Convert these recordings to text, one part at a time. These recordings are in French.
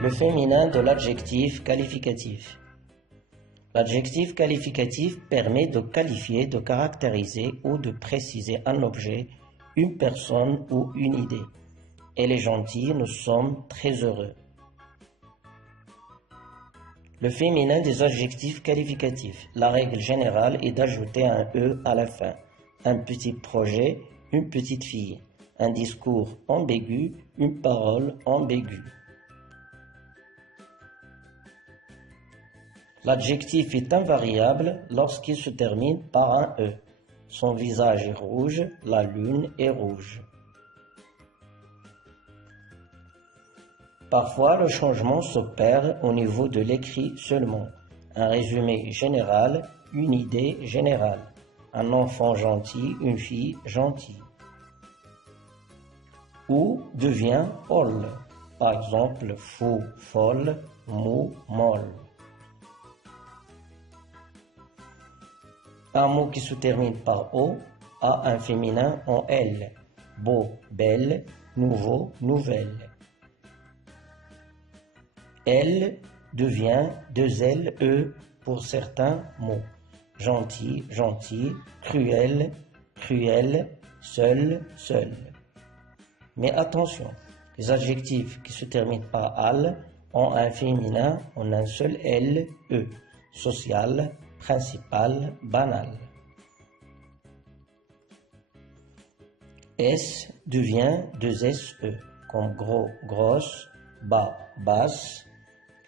Le féminin de l'adjectif qualificatif. L'adjectif qualificatif permet de qualifier, de caractériser ou de préciser un objet, une personne ou une idée. Elle est gentille, nous sommes très heureux. Le féminin des adjectifs qualificatifs. La règle générale est d'ajouter un « e » à la fin. Un petit projet, une petite fille. Un discours ambigu, une parole ambiguë. L'adjectif est invariable lorsqu'il se termine par un « e ». Son visage est rouge, la lune est rouge. Parfois, le changement s'opère au niveau de l'écrit seulement. Un résumé général, une idée générale. Un enfant gentil, une fille gentille. Ou devient ol. Par exemple, fou, folle, mou, molle. Un mot qui se termine par o a un féminin en l. Beau, belle, nouveau, nouvelle. Elle devient deux L, E pour certains mots. Gentil, gentil, cruel, cruel, seul, seul. Mais attention, les adjectifs qui se terminent par al ont un féminin en un seul L, E. Social, principal, banal. S devient deux S, E, comme gros, grosse, bas, basse,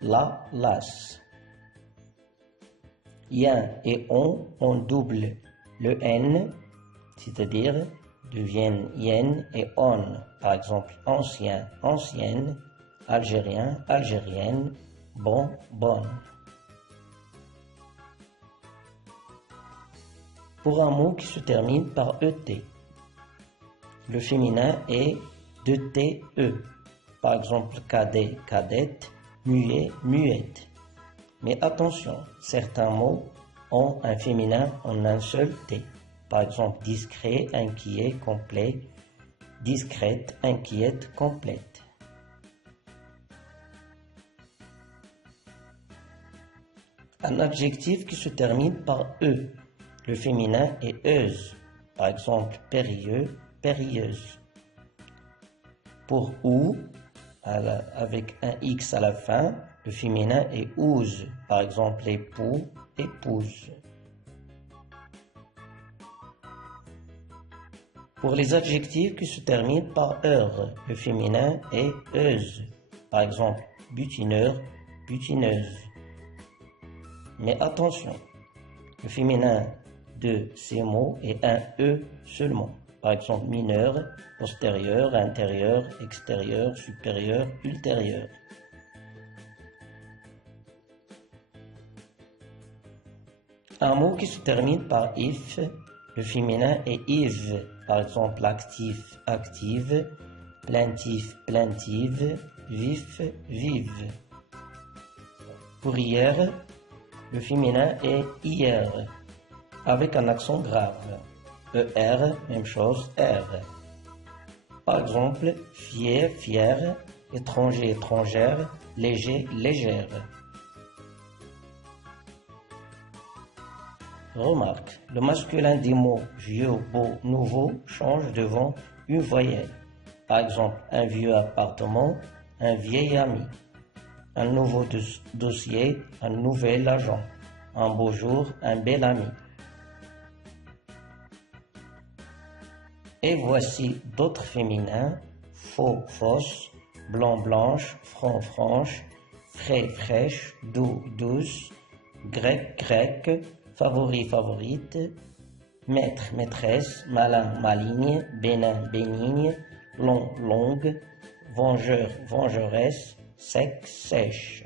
la, las. Yen et on double le N, c'est-à-dire deviennent yen et on. Par exemple, ancien, ancienne, algérien, algérienne, bon, bonne. Pour un mot qui se termine par ET, le féminin est de TE. Par exemple, cadet, cadette, muet, muette. Mais attention, certains mots ont un féminin en un seul T. Par exemple, discret, inquiet, complet, discrète, inquiète, complète. Un adjectif qui se termine par E. Le féminin est euse. Par exemple, périlleux, périlleuse. Pour ou, avec un X à la fin, le féminin est ouse. Par exemple, époux, épouse. Pour les adjectifs qui se terminent par heure, le féminin est euse. Par exemple, butineur, butineuse. Mais attention, le féminin de ces mots est un E seulement. Par exemple, mineur, postérieur, intérieur, extérieur, supérieur, ultérieur. Un mot qui se termine par if, le féminin est ive. Par exemple, actif, active, plaintif, plaintive, vif, vive. Pour hier, le féminin est hier, avec un accent grave. ER, même chose, R. Par exemple, fier, fier, étranger, étrangère, léger, légère. Remarque, le masculin des mots vieux, beau, nouveau change devant une voyelle. Par exemple, un vieux appartement, un vieil ami. Un nouveau dossier, un nouvel agent. Un beau jour, un bel ami. Et voici d'autres féminins: faux, fausse, blanc, blanche, franc, franche, frais, fraîche, doux, douce, grec, grec, favori, favorite, maître, maîtresse, malin, maligne, bénin, bénigne, long, longue, vengeur, vengeresse, sec, sèche.